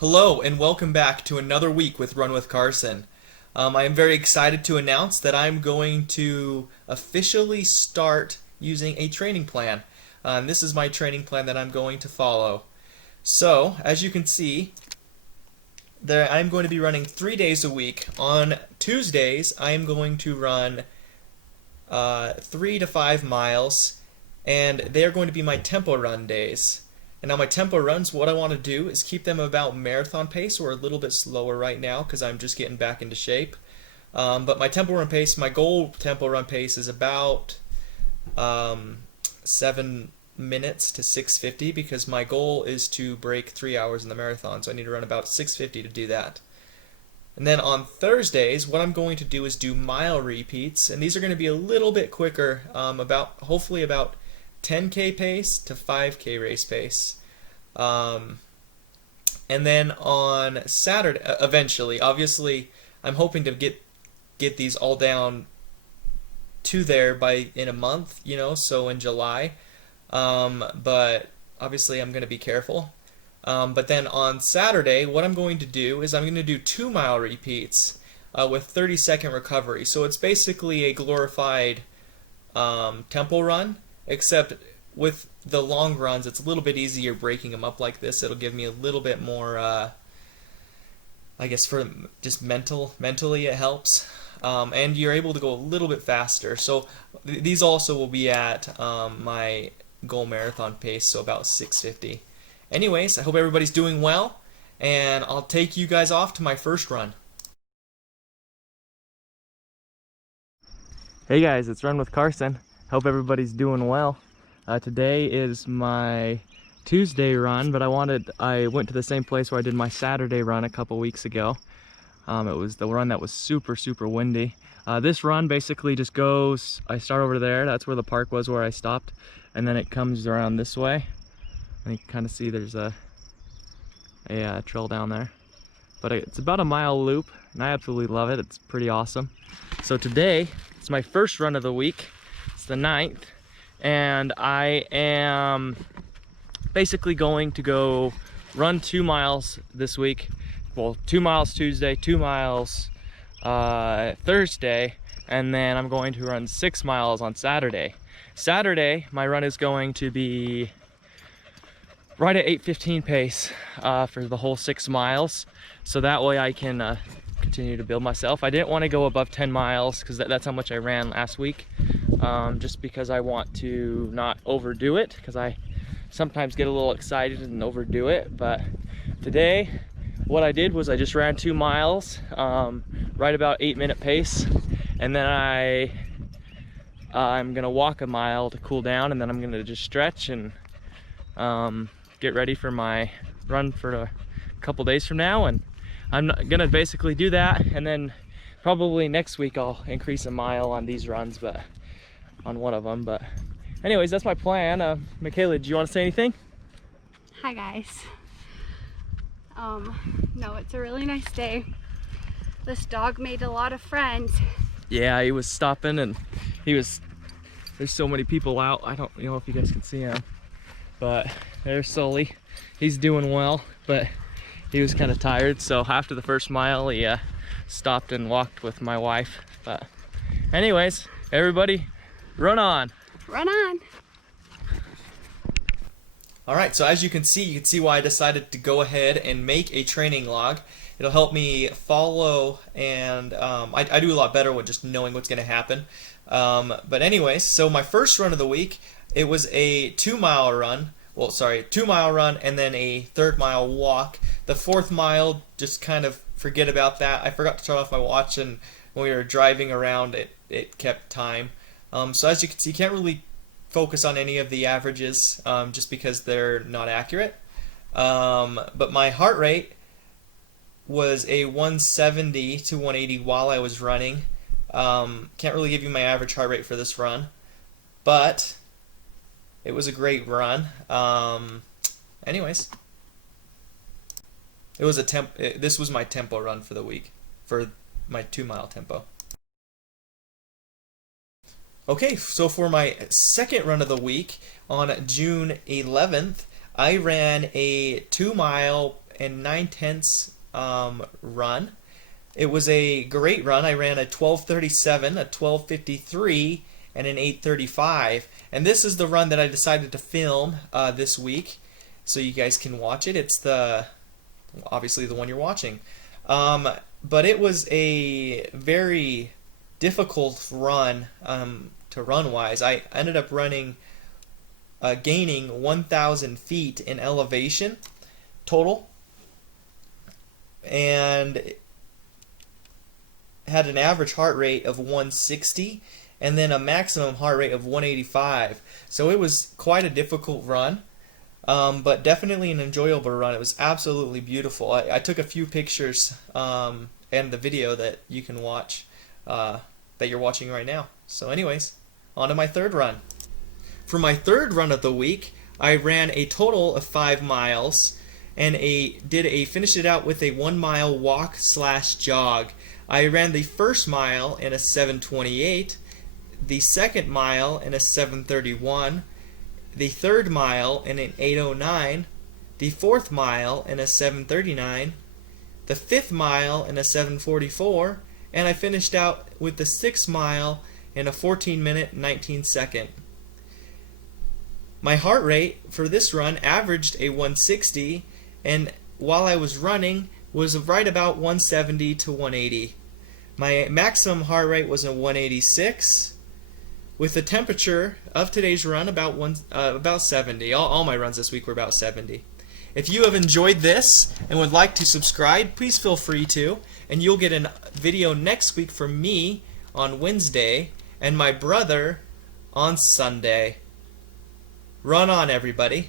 Hello and welcome back to another week with Run with Carson. I am very excited to announce that I'm going to officially start using a training plan. And this is my training plan that I'm going to follow. So, as you can see, I'm going to be running 3 days a week. On Tuesdays, I am going to run 3 to 5 miles, and they're going to be my tempo run days. And now my tempo runs, what I want to do is keep them about marathon pace or a little bit slower right now because I'm just getting back into shape. But my tempo run pace, my goal tempo run pace is about 7 minutes to 6:50 because my goal is to break 3 hours in the marathon. So I need to run about 6:50 to do that. And then on Thursdays, what I'm going to do is do mile repeats, and these are going to be a little bit quicker, hopefully about 10K pace to 5K race pace. And then on Saturday, eventually, obviously, I'm hoping to get these all down to there in a month, so in July. But obviously, I'm going to be careful. But then on Saturday, what I'm going to do is I'm going to do 2-mile repeats with 30-second recovery. So it's basically a glorified tempo run. Except with the long runs, it's a little bit easier breaking them up like this. It'll give me a little bit more, I guess, for just mentally it helps. And you're able to go a little bit faster. So these also will be at my goal marathon pace, so about 6:50. Anyways, I hope everybody's doing well, and I'll take you guys off to my first run. Hey guys, it's Run with Carson. Hope everybody's doing well. Today is my Tuesday run, but I went to the same place where I did my Saturday run a couple weeks ago. It was the run that was super windy. This run basically just goes, I start over there, that's where the park was where I stopped, and then it comes around this way. And you can kind of see there's a trail down there. But it's about a mile loop, and I absolutely love it. It's pretty awesome. So today, it's my first run of the week. It's the 9th, and I am basically going to go run 2 miles this week. Well, 2 miles Tuesday, 2 miles Thursday, and then I'm going to run 6 miles on Saturday. Saturday, my run is going to be right at 8:15 pace for the whole 6 miles, so that way I can continue to build myself. I didn't want to go above 10 miles because that's how much I ran last week, just because I want to not overdo it, because I sometimes get a little excited and overdo it. But today what I did was I just ran 2 miles right about 8-minute pace, and then I'm gonna walk a mile to cool down, and then I'm gonna just stretch and get ready for my run for a couple days from now. And I'm gonna basically do that, and then probably next week I'll increase a mile on these runs, but on one of them. But anyways, that's my plan. Michaela, do you want to say anything? Hi guys. No, it's a really nice day. This dog made a lot of friends. Yeah, he was stopping, and there's so many people out. I don't know if you guys can see him, but there's Sully. He's doing well, but he was kind of tired, so after the first mile he stopped and walked with my wife. But anyways, everybody, run on. Run on. Alright, so as you can see why I decided to go ahead and make a training log. It'll help me follow, and I do a lot better with just knowing what's going to happen. But anyways, so my first run of the week, it was a 2-mile run. Well, sorry, 2-mile run and then a 3rd mile walk. The 4th mile, just kind of forget about that. I forgot to turn off my watch, and when we were driving around, it kept time. So as you can see, you can't really focus on any of the averages just because they're not accurate. But my heart rate was a 170 to 180 while I was running. Can't really give you my average heart rate for this run, but it was a great run. Anyways, it was this was my tempo run for the week, for my 2-mile tempo. Okay, so for my second run of the week on June 11th, I ran a 2 mile and 9/10 run. It was a great run. I ran a 12:37, a 12:53, and an 8:35. And this is the run that I decided to film this week, so you guys can watch it. It's obviously the one you're watching. But it was a very difficult run to run wise. I ended up gaining 1,000 feet in elevation total, and had an average heart rate of 160 and then a maximum heart rate of 185. So it was quite a difficult run, but definitely an enjoyable run. It was absolutely beautiful. I took a few pictures and the video that you can watch, that you're watching right now. So anyways, on to my third run. For my third run of the week, I ran a total of 5 miles and finished it out with a 1 mile walk/jog. I ran the first mile in a 7:28, the second mile in a 7:31, the third mile in an 8:09, the fourth mile in a 7:39, the fifth mile in a 7:44, and I finished out with the 6th mile in a 14-minute 19-second. My heart rate for this run averaged a 160, and while I was running was right about 170 to 180. My maximum heart rate was a 186, with the temperature of today's run about 70. All my runs this week were about 70. If you have enjoyed this and would like to subscribe, please feel free to, and you'll get a video next week from me on Wednesday and my brother on Sunday. Run on, everybody.